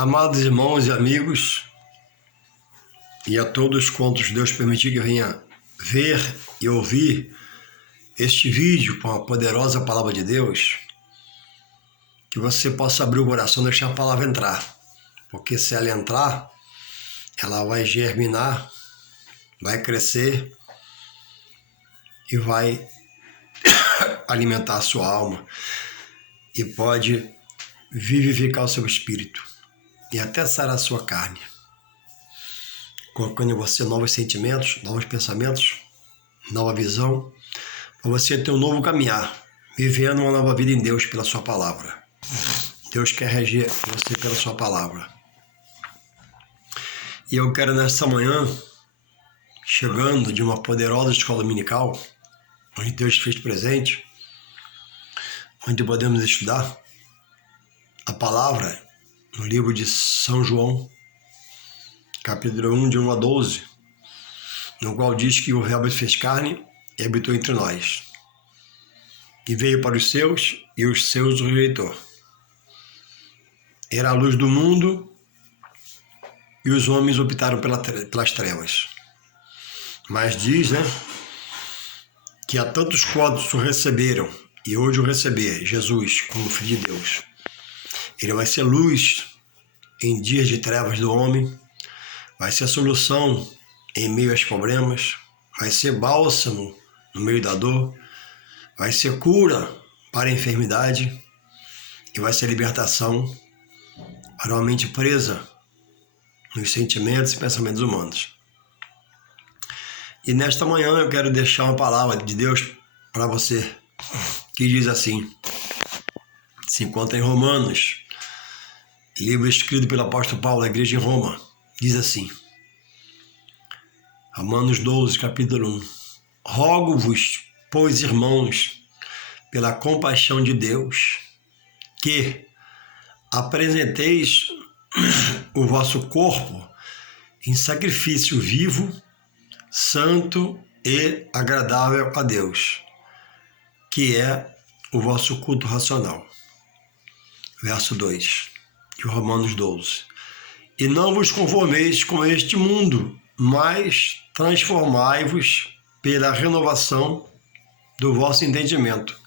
Amados irmãos e amigos, e a todos quantos Deus permitir que venha ver e ouvir este vídeo com a poderosa palavra de Deus, que você possa abrir o coração e deixar a palavra entrar, porque se ela entrar, ela vai germinar, vai crescer e vai alimentar a sua alma e pode vivificar o seu espírito e até sarar a sua carne, colocando em você novos sentimentos, novos pensamentos, nova visão, para você ter um novo caminhar, vivendo uma nova vida em Deus pela sua palavra. Deus quer reger você pela sua palavra. E eu quero nesta manhã, chegando de uma poderosa escola dominical, onde Deus fez presente, onde podemos estudar a palavra no livro de São João, capítulo 1, de 1 a 12, no qual diz que o Verbo fez carne e habitou entre nós, e veio para os seus, e os seus o rejeitou. Era a luz do mundo, e os homens optaram pelas trevas. Mas diz, que há tantos quantos o receberam, e hoje o receber, Jesus, como Filho de Deus. Ele vai ser luz em dias de trevas do homem, vai ser solução em meio aos problemas, vai ser bálsamo no meio da dor, vai ser cura para a enfermidade e vai ser libertação para uma mente presa nos sentimentos e pensamentos humanos. E nesta manhã eu quero deixar uma palavra de Deus para você, que diz assim, se encontra em Romanos, livro escrito pelo apóstolo Paulo à igreja em Roma, diz assim, Romanos 12, capítulo 1, rogo-vos, pois, irmãos, pela compaixão de Deus, que apresenteis o vosso corpo em sacrifício vivo, santo e agradável a Deus, que é o vosso culto racional. Verso 2 de Romanos 12. E não vos conformeis com este mundo, mas transformai-vos pela renovação do vosso entendimento,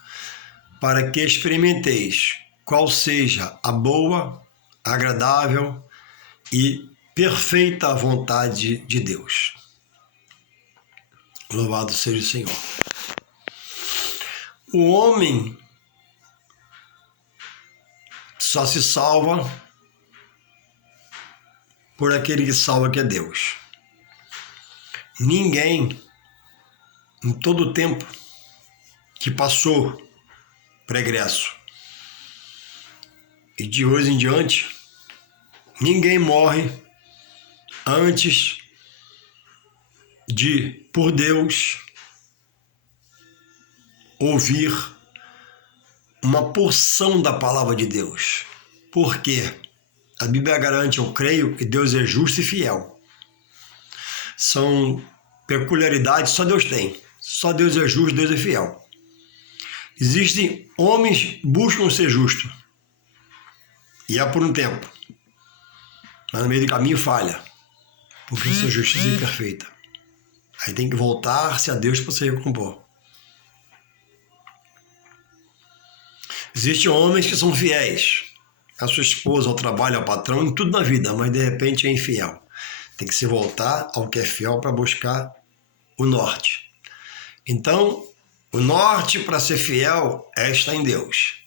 para que experimenteis qual seja a boa, agradável e perfeita vontade de Deus. Louvado seja o Senhor. O homem só se salva por aquele que salva, que é Deus. Ninguém, em todo o tempo que passou pregresso e de hoje em diante, ninguém morre antes de, por Deus, ouvir uma porção da palavra de Deus. Por quê? A Bíblia garante, eu creio, que Deus é justo e fiel. São peculiaridades, só Deus tem. Só Deus é justo, Deus é fiel. Existem homens que buscam ser justos. E é por um tempo. Mas no meio do caminho falha. Porque sua justiça é imperfeita. Aí tem que voltar-se a Deus para se recompor. Existem homens que são fiéis à sua esposa, ao trabalho, ao patrão, em tudo na vida, mas de repente é infiel. Tem que se voltar ao que é fiel para buscar o norte. Então, o norte para ser fiel é estar em Deus.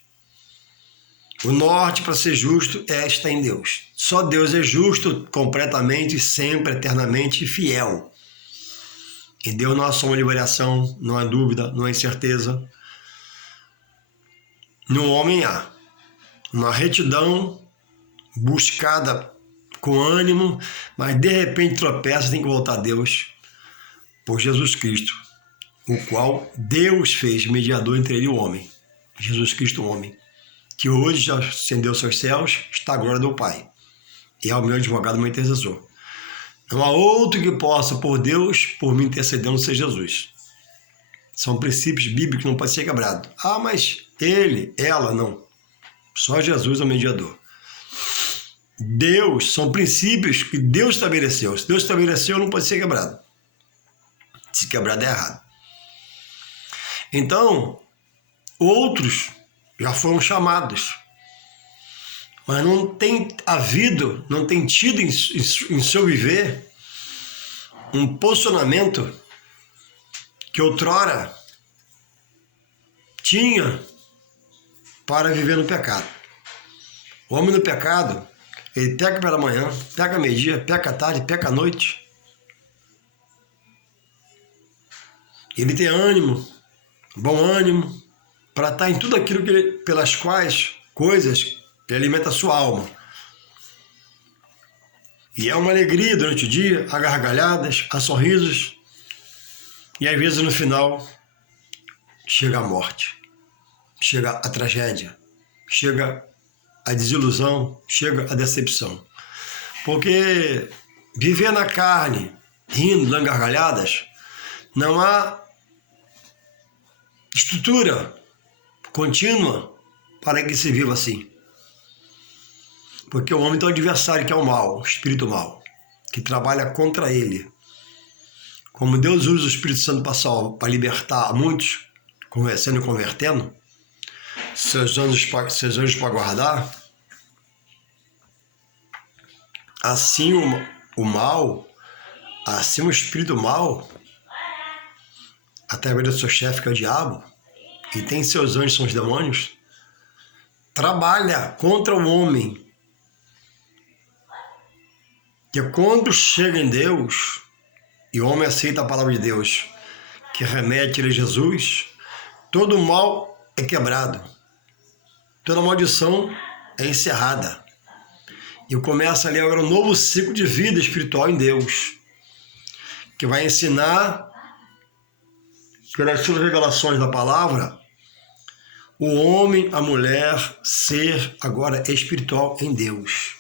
O norte para ser justo é estar em Deus. Só Deus é justo, completamente, sempre, eternamente fiel. Em Deus não há sombra de variação, não há dúvida, não há incerteza. No homem há uma retidão buscada com ânimo, mas de repente tropeça, tem que voltar a Deus por Jesus Cristo, o qual Deus fez mediador entre ele e o homem. Jesus Cristo, o homem, que hoje já ascendeu aos céus, está à glória do Pai, e é o meu advogado, meu intercessor. Não há outro que possa, por Deus, por mim intercedendo, ser Jesus. São princípios bíblicos que não podem ser quebrados. Mas ele, ela, não. Só Jesus é o mediador. São princípios que Deus estabeleceu. Se Deus estabeleceu, não pode ser quebrado. Se quebrado é errado. Então, outros já foram chamados, mas não tem havido, não tem tido em seu viver um posicionamento que outrora tinha para viver no pecado. O homem no pecado, ele peca pela manhã, peca meio-dia, peca à tarde, peca à noite. Ele tem ânimo, bom ânimo, para estar em tudo aquilo pelas quais coisas que alimenta a sua alma. E é uma alegria durante o dia, há gargalhadas, há sorrisos, e às vezes no final chega a morte, chega a tragédia, chega a desilusão, chega a decepção. Porque viver na carne, rindo, dando gargalhadas, não há estrutura contínua para que se viva assim. Porque o homem tem um adversário que é o mal, o espírito mal, que trabalha contra ele. Como Deus usa o Espírito Santo para libertar muitos, conversando e convertendo, seus anjos para guardar, assim o mal, assim o espírito mal, através do seu chefe, que é o diabo, e tem seus anjos, são os demônios, trabalha contra o homem. Que quando chega em Deus, e o homem aceita a palavra de Deus, que remete a Jesus, todo o mal é quebrado. Toda maldição é encerrada. E começa ali agora um novo ciclo de vida espiritual em Deus, que vai ensinar, pelas suas revelações da palavra, o homem, a mulher, ser agora espiritual em Deus.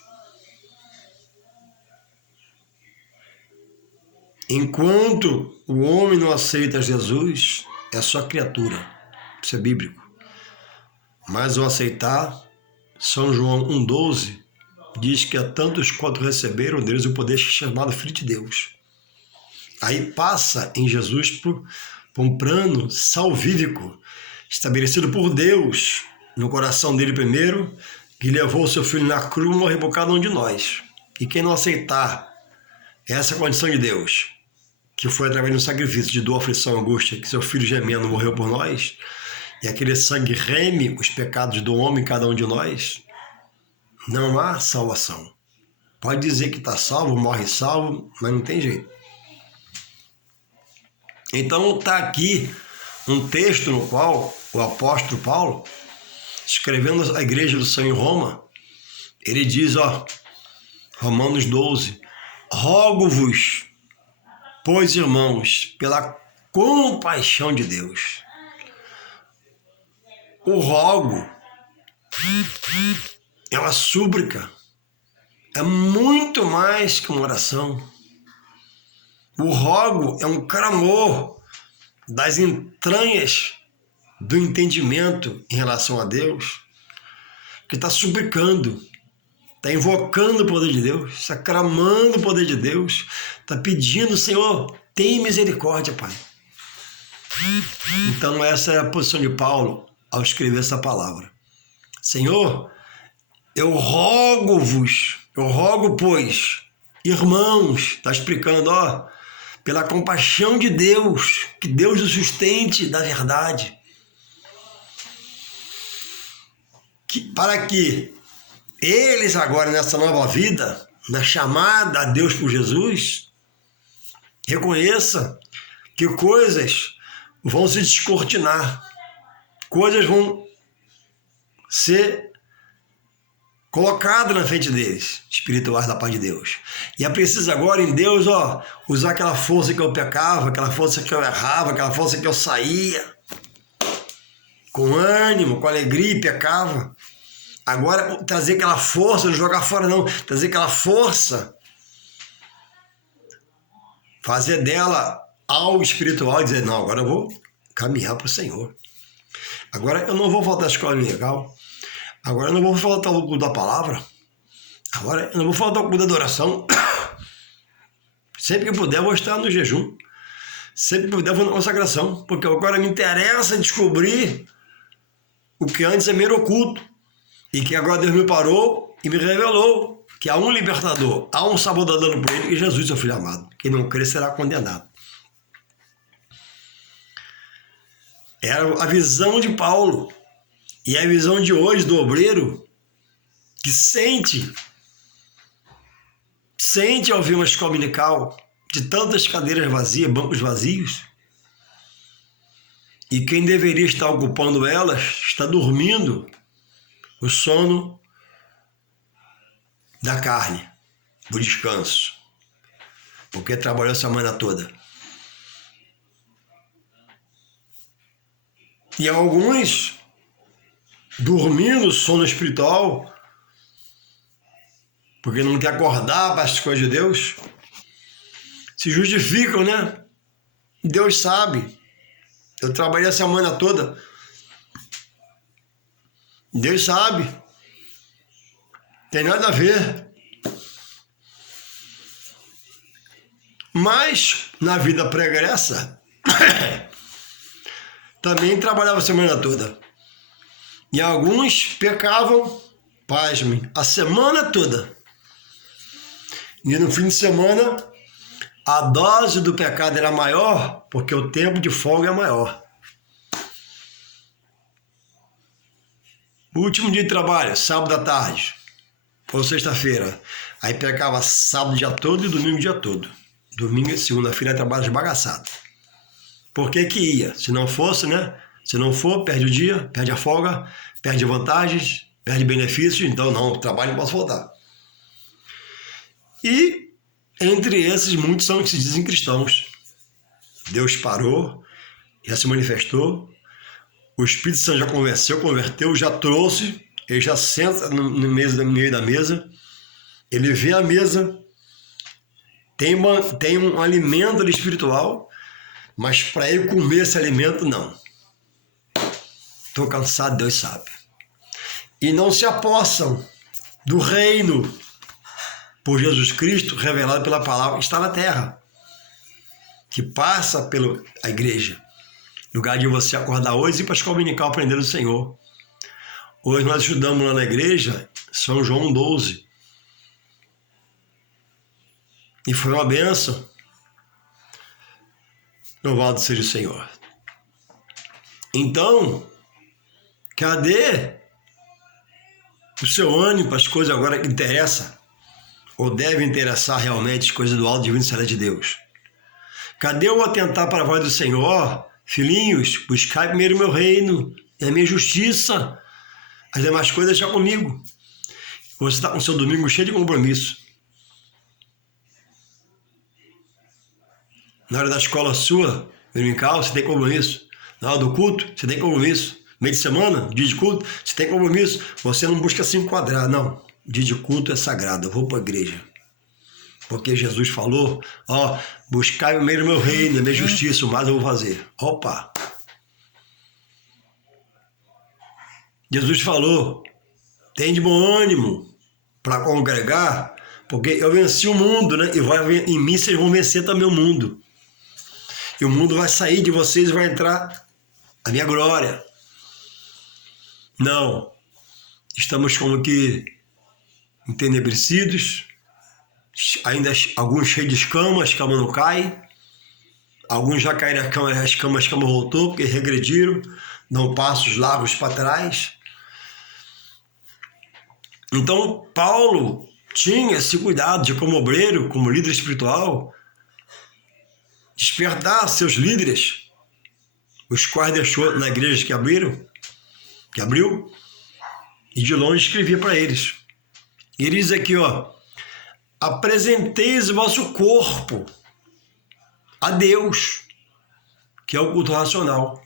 Enquanto o homem não aceita Jesus, é só criatura. Isso é bíblico. Mas ao aceitar, São João 1,12 diz que a tantos quanto receberam deles o poder chamado Filho de Deus. Aí passa em Jesus por um plano salvífico, estabelecido por Deus no coração dele primeiro, que levou o seu Filho na cruz e morreu por cada um de nós. E quem não aceitar essa condição de Deus, que foi através do sacrifício de dor, aflição, angústia, que seu Filho gemendo morreu por nós, e aquele sangue reme os pecados do homem, cada um de nós, não há salvação. Pode dizer que está salvo, morre salvo, mas não tem jeito. Então está aqui um texto no qual o apóstolo Paulo, escrevendo à igreja do Senhor em Roma, ele diz, Romanos 12, rogo-vos, pois, irmãos, pela compaixão de Deus. O rogo é uma súplica, é muito mais que uma oração. O rogo é um clamor das entranhas do entendimento em relação a Deus, que está suplicando, está invocando o poder de Deus, está clamando o poder de Deus, está pedindo, Senhor, tem misericórdia, Pai. Então essa é a posição de Paulo ao escrever essa palavra. Senhor, eu rogo, pois, irmãos, está explicando, pela compaixão de Deus, que Deus o sustente da verdade, para que eles agora nessa nova vida, na chamada a Deus por Jesus, reconheça que coisas vão se descortinar, coisas vão ser colocadas na frente deles, espirituais da paz de Deus. E é preciso agora em Deus, usar aquela força que eu pecava, aquela força que eu errava, aquela força que eu saía, com ânimo, com alegria e pecava. Agora, trazer aquela força, não jogar fora não, trazer aquela força, fazer dela algo espiritual e dizer, não, agora eu vou caminhar para o Senhor. Agora eu não vou faltar a escola legal, agora eu não vou faltar o culto da palavra, Agora, eu não vou faltar com a adoração. Sempre que puder, vou estar no jejum. Sempre que puder, vou na consagração. Porque agora me interessa descobrir o que antes é meio oculto. E que agora Deus me parou e me revelou que há um libertador, há um salvador dando por ele, que é Jesus, seu filho amado. Quem não crer será condenado. Era a visão de Paulo. E é a visão de hoje do obreiro que sente ao ouvir uma escola dominical de tantas cadeiras vazias, bancos vazios, e quem deveria estar ocupando elas está dormindo o sono da carne, do descanso, porque trabalhou a semana toda. E alguns dormindo o sono espiritual, porque não quer acordar para as coisas de Deus, se justificam, né? Deus sabe. Eu trabalhei a semana toda. Deus sabe. Tem nada a ver. Mas, na vida pregressa, também trabalhava a semana toda. E alguns pecavam, pasmem, a semana toda. E no fim de semana, a dose do pecado era maior, porque o tempo de folga é maior. O último dia de trabalho, sábado à tarde, ou sexta-feira. Aí pecava sábado o dia todo e domingo o dia todo. Domingo e segunda-feira trabalho esbagaçado. Por que que ia? Se não fosse, né? Se não for, perde o dia, perde a folga, perde vantagens, perde benefícios. Então, não, o trabalho não posso voltar. E, entre esses, muitos são que se dizem cristãos. Deus parou, já se manifestou, o Espírito Santo já converteu, já trouxe, ele já senta no meio da mesa, ele vê a mesa, tem um alimento ali espiritual, mas para ele comer esse alimento, não. Estou cansado, Deus sabe. E não se apossam do reino por Jesus Cristo, revelado pela palavra que está na terra, que passa pela igreja. No lugar de você acordar hoje e ir para a escola dominical aprender do Senhor. Hoje nós estudamos lá na igreja São João 12. E foi uma bênção. Louvado seja o Senhor. Então, cadê o seu ânimo para as coisas agora que interessam? Ou deve interessar realmente as coisas do alto divino celeste de Deus? Cadê o atentar para a voz do Senhor? Filhinhos, buscai primeiro o meu reino e a minha justiça. As demais coisas deixar comigo. Você está com o seu domingo cheio de compromisso. Na hora da escola sua, dominical, você tem compromisso. Na hora do culto, você tem compromisso. Meio de semana, dia de culto, você tem compromisso. Você não busca se enquadrar, não. Dia de culto é sagrado, eu vou para a igreja. Porque Jesus falou, buscai primeiro o meu reino, a minha justiça, o mais eu vou fazer. Opa! Jesus falou, tem de bom ânimo para congregar, porque eu venci o mundo, né? E em mim vocês vão vencer também o mundo. E o mundo vai sair de vocês e vai entrar a minha glória. Não. Estamos como que entenebrecidos, ainda alguns cheios de escamas, a escama não cai. Alguns já caíram a escama voltou, porque regrediram, dão passos largos para trás. Então, Paulo tinha esse cuidado de, como obreiro, como líder espiritual, despertar seus líderes, os quais deixou na igreja que abriu, e de longe escrevia para eles. E ele diz aqui, apresenteis o vosso corpo a Deus, que é o culto racional.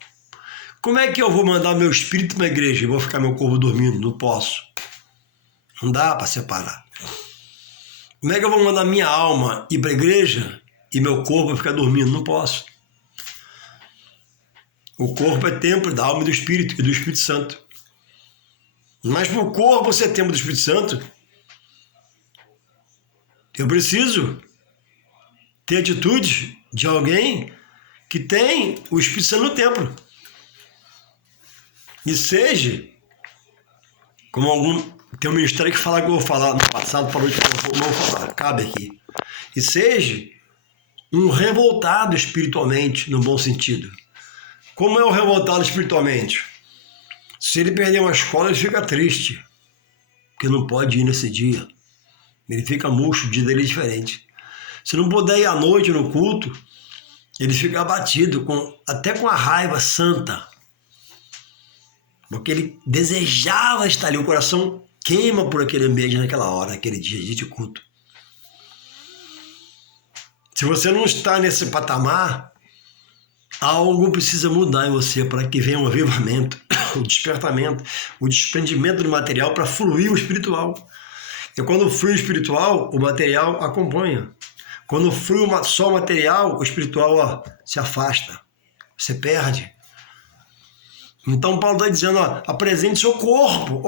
Como é que eu vou mandar meu espírito para a igreja e vou ficar meu corpo dormindo? Não posso. Não dá para separar. Como é que eu vou mandar minha alma ir para a igreja e meu corpo vai ficar dormindo? Não posso. O corpo é templo da alma e do Espírito e do Espírito Santo. Mas para o corpo ser templo do Espírito Santo, Eu preciso ter atitude de alguém que tem o Espírito Santo no templo. E seja, como tem um ministério que fala que eu vou falar no passado, falou de que eu não vou falar, cabe aqui. E seja um revoltado espiritualmente, no bom sentido. Como é o revoltado espiritualmente? Se ele perder uma escola, ele fica triste, porque não pode ir nesse dia. Ele fica murcho, o dia dele é diferente. Se não puder ir à noite no culto, ele fica abatido, até com a raiva santa. Porque ele desejava estar ali, o coração queima por aquele ambiente naquela hora, naquele dia de culto. Se você não está nesse patamar, algo precisa mudar em você para que venha um avivamento, o despertamento, o desprendimento do material para fluir o espiritual. E quando flui o espiritual, o material acompanha. Quando flui só o material, o espiritual se afasta, você perde. Então Paulo está dizendo, apresente seu corpo,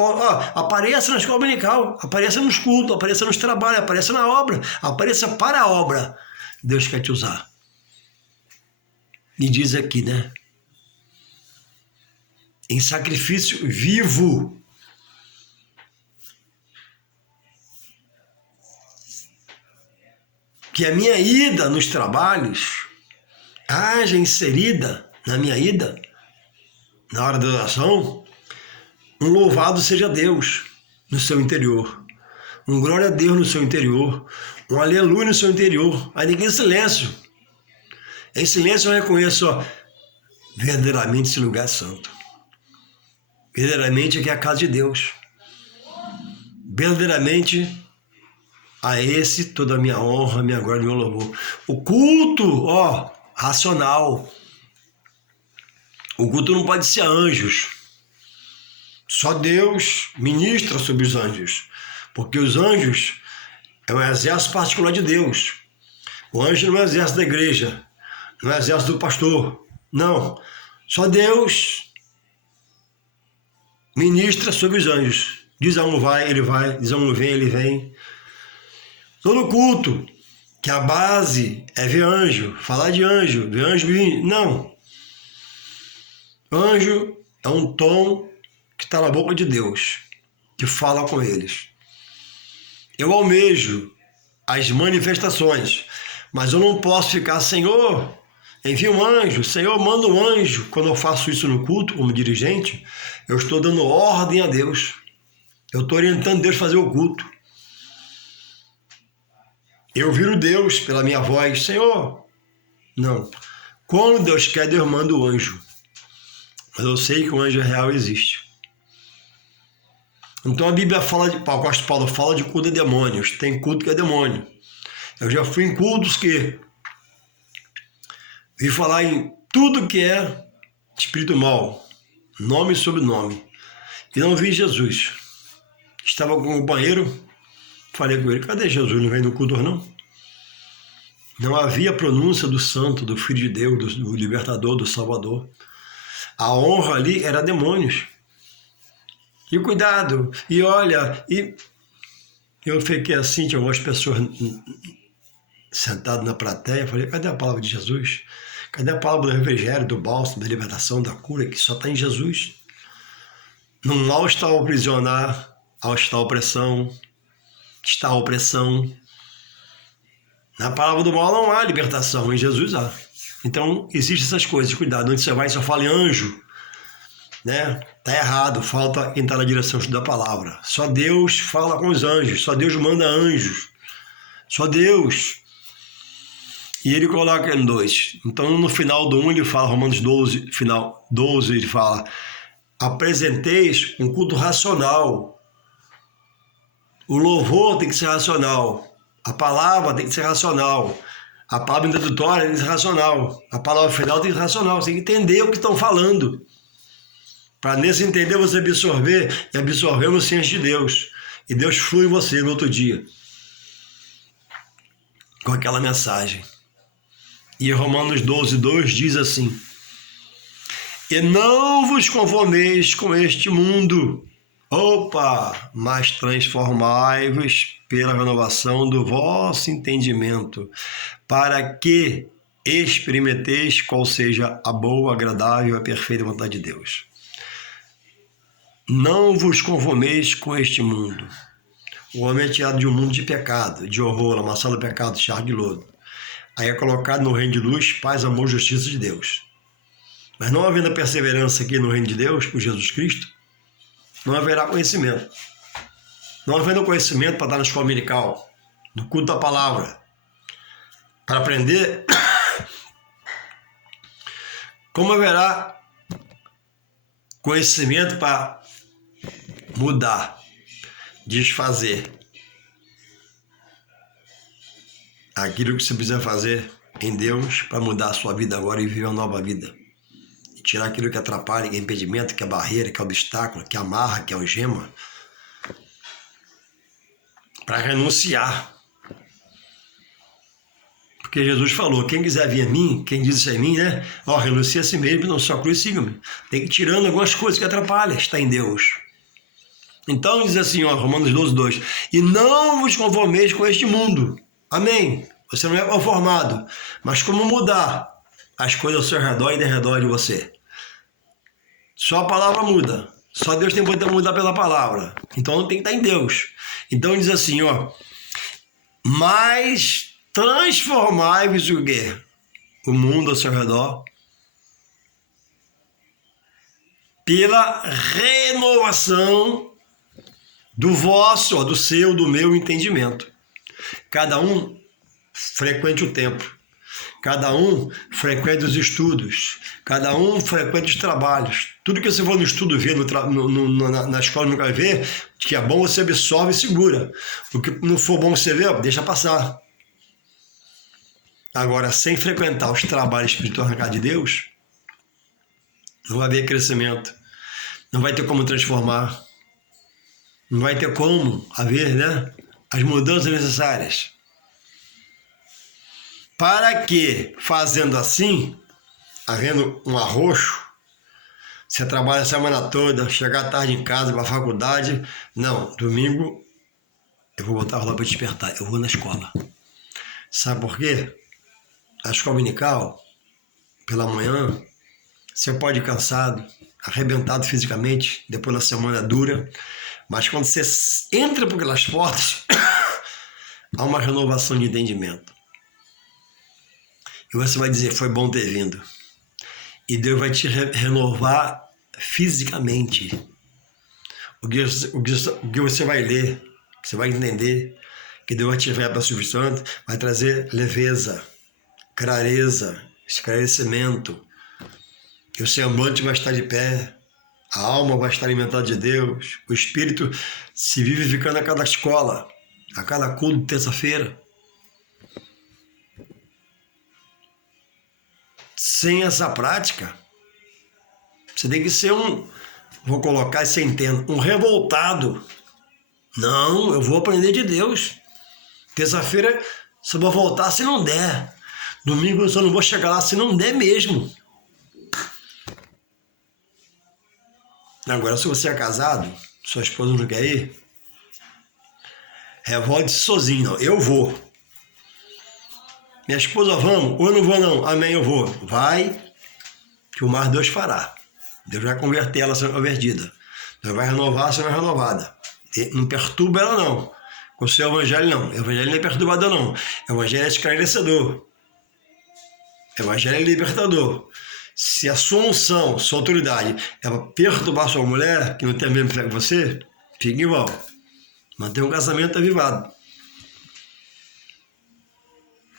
apareça na escola dominical, apareça nos cultos, apareça nos trabalhos, apareça na obra, apareça para a obra. Deus quer te usar. E diz aqui, né? Em sacrifício vivo. Que a minha ida nos trabalhos haja inserida na minha ida, na hora da oração, um louvado seja Deus no seu interior, um glória a Deus no seu interior, um aleluia no seu interior. Aí ninguém em silêncio. Em silêncio eu reconheço, verdadeiramente esse lugar é santo. Verdadeiramente aqui é a casa de Deus. Verdadeiramente a esse toda a minha honra, minha glória e meu louvor. O culto, racional. O culto não pode ser anjos. Só Deus ministra sobre os anjos. Porque os anjos é um exército particular de Deus. O anjo não é o exército da igreja. Não é o exército do pastor. Não. Só Deus ministra sobre os anjos. Diz a um vai, ele vai. Diz a um vem, ele vem. Todo culto, que a base é ver anjo, falar de anjo, ver anjo vir. Não. Anjo é um tom que está na boca de Deus, que fala com eles. Eu almejo as manifestações, mas eu não posso ficar, Senhor, envia um anjo, Senhor, manda um anjo. Quando eu faço isso no culto, como dirigente, eu estou dando ordem a Deus. Eu estou orientando Deus a fazer o culto. Eu viro Deus pela minha voz, Senhor. Não. Quando Deus quer, Deus manda o anjo. Mas eu sei que o anjo real existe. Então a Bíblia fala o apóstolo Paulo fala de culto de demônios. Tem culto que é demônio. Eu já fui em cultos que vi falar em tudo que é espírito mau, nome e sobrenome. E não vi Jesus. Estava com o banheiro, falei com ele, cadê Jesus? Não vem no culto, não? Não havia pronúncia do santo, do Filho de Deus, do libertador, do Salvador. A honra ali era demônios. E cuidado, e olha, e eu fiquei assim, tinha algumas pessoas sentadas na plateia, falei, cadê a palavra de Jesus? Cadê a palavra do refrigério, do bálsamo, da libertação, da cura, que só está em Jesus? No mal está o aprisionar, ao está a opressão, está a opressão. Na palavra do mal não há libertação, em Jesus há. Então, existem essas coisas, cuidado, onde você vai só fala em anjo, né? Tá errado, falta quem está na direção da palavra. Só Deus fala com os anjos, só Deus manda anjos, só Deus. E ele coloca em 2. Então, no final do 1, ele fala, Romanos 12, final 12, ele fala, apresenteis um culto racional. O louvor tem que ser racional. A palavra tem que ser racional. A palavra introdutória tem que ser racional. A palavra final tem que ser racional. Você tem que entender o que estão falando. Para nesse entender você absorver e absorver no ciência de Deus. E Deus flui em você no outro dia. Com aquela mensagem. E Romanos 12, 2 diz assim, e não vos conformeis com este mundo, mas transformai-vos pela renovação do vosso entendimento, para que experimenteis qual seja a boa, agradável e a perfeita vontade de Deus. Não vos conformeis com este mundo. O homem é tirado de um mundo de pecado, de horror, amassado do pecado, charro de lodo. Aí é colocado no reino de luz, paz, amor, justiça de Deus. Mas não havendo a perseverança aqui no reino de Deus, por Jesus Cristo, não haverá conhecimento. Não havendo conhecimento para estar na escola dominical, no culto da palavra, para aprender, como haverá conhecimento para mudar, desfazer aquilo que você precisa fazer em Deus para mudar a sua vida agora e viver uma nova vida? E tirar aquilo que atrapalha, que é impedimento, que é barreira, que é obstáculo, que amarra, que é algema, para renunciar. Porque Jesus falou, quem quiser vir a mim, quem diz isso em mim, né? Renuncia a si mesmo, não só cruz, siga-me. Tem que ir tirando algumas coisas que atrapalham, está em Deus. Então diz assim, Romanos 12, 2, e não vos conformeis com este mundo. Amém. Você não é conformado, mas como mudar as coisas ao seu redor e de redor de você? Só a palavra muda. Só Deus tem poder de mudar pela palavra. Então tem que estar em Deus. Então diz assim, mas transformai-vos o quê? O mundo ao seu redor pela renovação do vosso, do seu, do meu entendimento. Cada um frequente o templo. Cada um frequenta os estudos, cada um frequenta os trabalhos. Tudo que você for no estudo ver, na escola não vai ver, que é bom você absorve e segura. O que não for bom você ver, deixa passar. Agora, sem frequentar os trabalhos espirituais na casa de Deus, não vai haver crescimento, não vai ter como transformar, não vai ter como haver, as mudanças necessárias. Para que, fazendo assim, havendo um arroxo, você trabalha a semana toda, chegar tarde em casa, para a faculdade, não, domingo eu vou botar lá para despertar, eu vou na escola. Sabe por quê? A escola dominical, pela manhã, você pode ir cansado, arrebentado fisicamente, depois da semana dura, mas quando você entra por aquelas portas, há uma renovação de entendimento. E você vai dizer, foi bom ter vindo. E Deus vai te renovar fisicamente. O que você vai ler, você vai entender, que Deus vai te levar para o Espírito Santo, vai trazer leveza, clareza, esclarecimento. E o semblante vai estar de pé, a alma vai estar alimentada de Deus, o Espírito se vivificando a cada escola, a cada culto de terça-feira. Sem essa prática, você tem que ser vou colocar isso em termo, um revoltado. Não, eu vou aprender de Deus. Terça-feira só vou voltar se não der. Domingo eu só não vou chegar lá se não der mesmo. Agora, se você é casado, sua esposa não quer ir, revolte-se sozinho. Não, eu vou. Minha esposa, vamos? Ou eu não vou não? Amém, eu vou. Vai, que o mais Deus fará. Deus vai converter ela a ser convertida. Deus vai renovar a ser renovada. E não perturba ela não. Com o seu evangelho não. O evangelho não é perturbador não. O evangelho é esclarecedor. O evangelho é libertador. Se a sua unção, sua autoridade é para perturbar sua mulher, que não tem a mesma fé que você, fica igual. Mantenha um casamento avivado.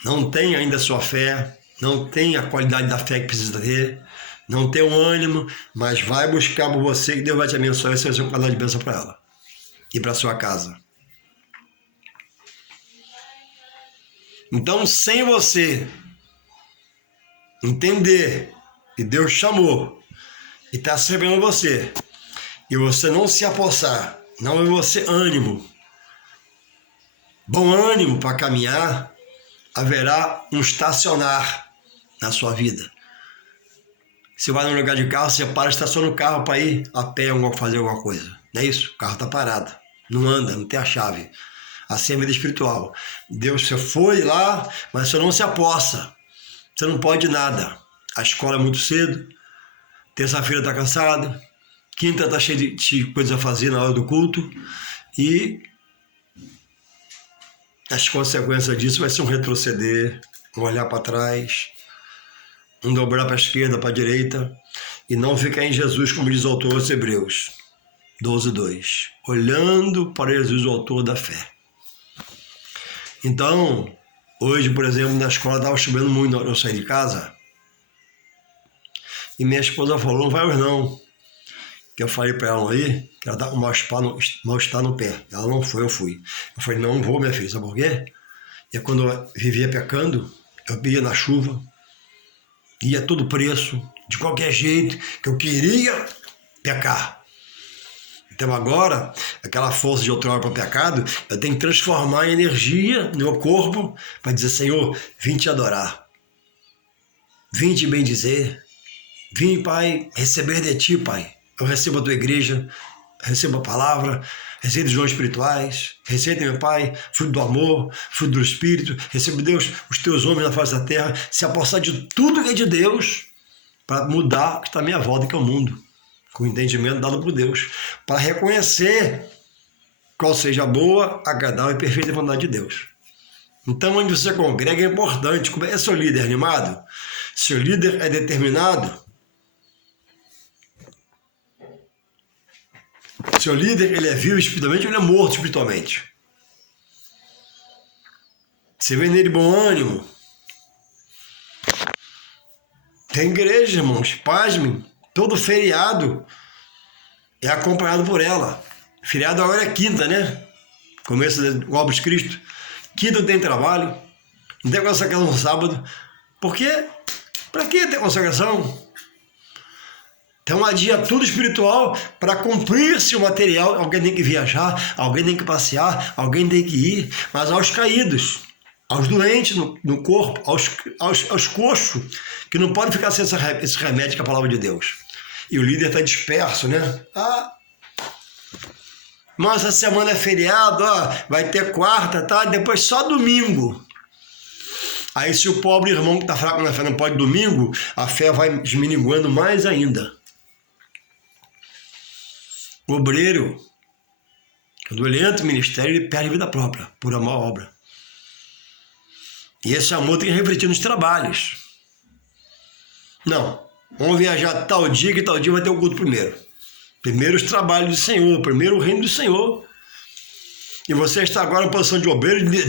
Não tem ainda a sua fé, não tem a qualidade da fé que precisa ter, não tem o ânimo, mas vai buscar por você que Deus vai te abençoar e você vai ser um canal de bênção para ela e para sua casa. Então, sem você entender que Deus chamou e está recebendo você, e você não se apossar, não é você ânimo, bom ânimo para caminhar, haverá um estacionar na sua vida. Você vai num lugar de carro, você para, estaciona o carro para ir a pé fazer alguma coisa. Não é isso? O carro está parado, não anda, não tem a chave. Assim é a vida espiritual. Deus, você foi lá, mas você não se apossa. Você não pode nada. A escola é muito cedo, terça-feira está cansado, quinta está cheio de coisas a fazer na hora do culto, e as consequências disso vai ser um retroceder, um olhar para trás, um dobrar para a esquerda, para a direita, e não ficar em Jesus, como diz o autor aos Hebreus 12:2, olhando para Jesus, o autor da fé. Então, hoje, por exemplo, na escola estava chovendo muito, eu saí de casa, e minha esposa falou, não vai hoje não, que eu falei para ela aí, que ela está com mal-estar no pé. Ela não foi, eu fui. Eu falei, não vou, minha filha, sabe por quê? E quando eu vivia pecando, eu ia na chuva, ia a todo preço, de qualquer jeito, que eu queria pecar. Então agora, aquela força de outrora para o pecado, eu tenho que transformar em energia no meu corpo para dizer, Senhor, vim te adorar, vim te bendizer, vim, Pai, receber de ti, Pai. Eu recebo a tua igreja, recebo a palavra, recebo os dons espirituais, recebo, meu Pai, fruto do amor, fruto do Espírito, recebo, Deus, os teus homens na face da terra, se apossar de tudo que é de Deus, para mudar o que está à minha volta, que é o mundo, com o entendimento dado por Deus, para reconhecer qual seja a boa, agradável e perfeita vontade de Deus. Então, onde você congrega é importante. É seu líder animado? Seu líder é determinado? Seu líder, ele é vivo espiritualmente ou ele é morto espiritualmente? Você vê nele bom ânimo? Tem igreja, irmãos, pasmem, todo feriado é acompanhado por ela. Feriado agora é quinta, né? Começo do Obras de Cristo. Quinta tem trabalho, não tem consagração no sábado. Por quê? Para que ter consagração? Então adia tudo espiritual para cumprir-se o material. Alguém tem que viajar, alguém tem que passear, alguém tem que ir, mas aos caídos, aos doentes no corpo, aos coxos, que não podem ficar sem esse remédio que é a palavra de Deus. E o líder está disperso, né? Mas essa semana é feriado, vai ter quarta, tá? Depois só domingo. Aí se o pobre irmão que está fraco na fé não pode domingo, a fé vai desminguando mais ainda. O obreiro, quando ele entra no ministério, ele perde a vida própria, por amor à obra. E esse amor tem que refletir nos trabalhos. Não, vamos viajar tal dia, que tal dia vai ter o culto primeiro. Primeiro os trabalhos do Senhor, primeiro o reino do Senhor. E você está agora em posição de obreiro, de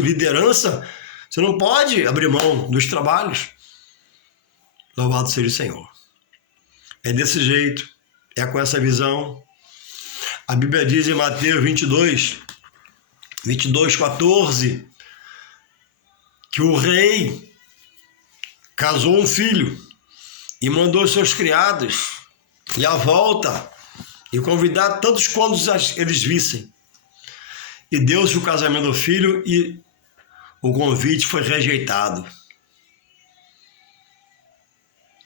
liderança, você não pode abrir mão dos trabalhos. Louvado seja o Senhor. É desse jeito, é com essa visão. A Bíblia diz em Mateus 22:14, que o rei casou um filho e mandou seus criados ir à volta e convidar tantos quantos eles vissem. E deu-se o casamento do filho e o convite foi rejeitado.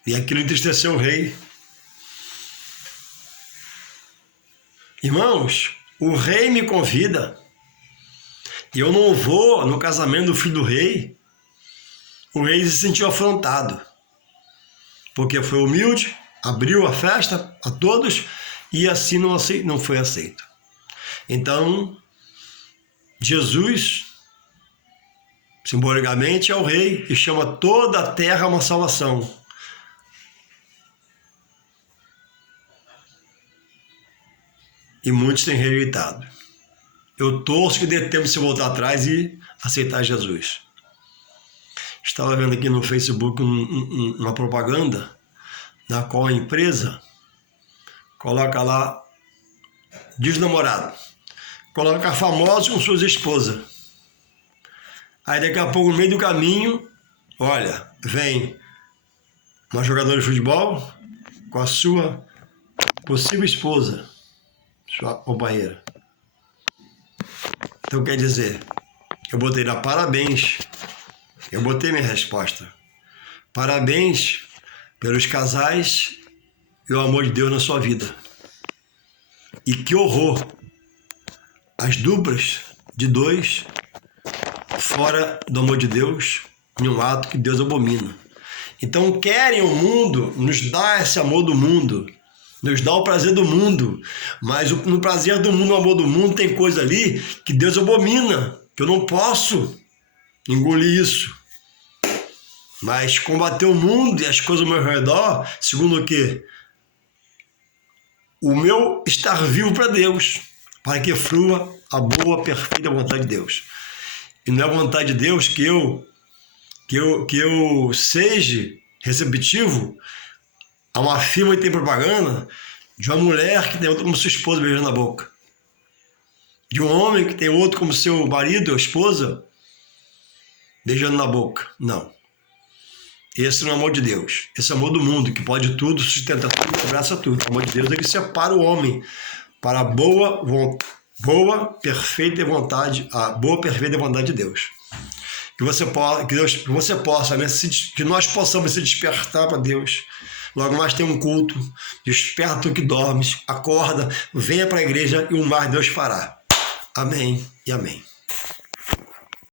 E aquilo entristeceu o rei. Irmãos, o rei me convida e eu não vou no casamento do filho do rei. O rei se sentiu afrontado, porque foi humilde, abriu a festa a todos e assim não foi aceito. Então, Jesus, simbolicamente, é o rei e chama toda a terra a uma salvação. E muitos têm rejeitado. Eu torço que dê tempo de se voltar atrás e aceitar Jesus. Estava vendo aqui no Facebook uma propaganda na qual a empresa coloca lá, diz namorado, coloca famosos com suas esposas. Aí daqui a pouco, no meio do caminho, olha, vem uma jogadora de futebol com a sua possível esposa, sua companheira. Então quer dizer, eu botei lá parabéns, eu botei minha resposta. Parabéns pelos casais e o amor de Deus na sua vida. E que horror! As duplas de dois fora do amor de Deus, em um ato que Deus abomina. Então querem o mundo, nos dá esse amor do mundo, nos dá o prazer do mundo, mas no prazer do mundo, no amor do mundo, tem coisa ali que Deus abomina, que eu não posso engolir isso. Mas combater o mundo e as coisas ao meu redor, segundo o quê? O meu estar vivo para Deus, para que flua a boa, perfeita vontade de Deus. E não é a vontade de Deus que eu seja receptivo a uma firma que tem propaganda de uma mulher que tem outra como sua esposa beijando na boca. De um homem que tem outro como seu marido ou esposa beijando na boca. Não. Esse não é o amor de Deus. Esse é o amor do mundo, que pode tudo, sustenta tudo, abraça tudo. O amor de Deus é que separa o homem para a boa, perfeita vontade, a boa, perfeita vontade de Deus. Que nós possamos se despertar para Deus. Logo mais tem um culto. Desperta o que dormes, acorda, venha para a igreja e o mais Deus fará. Amém e amém.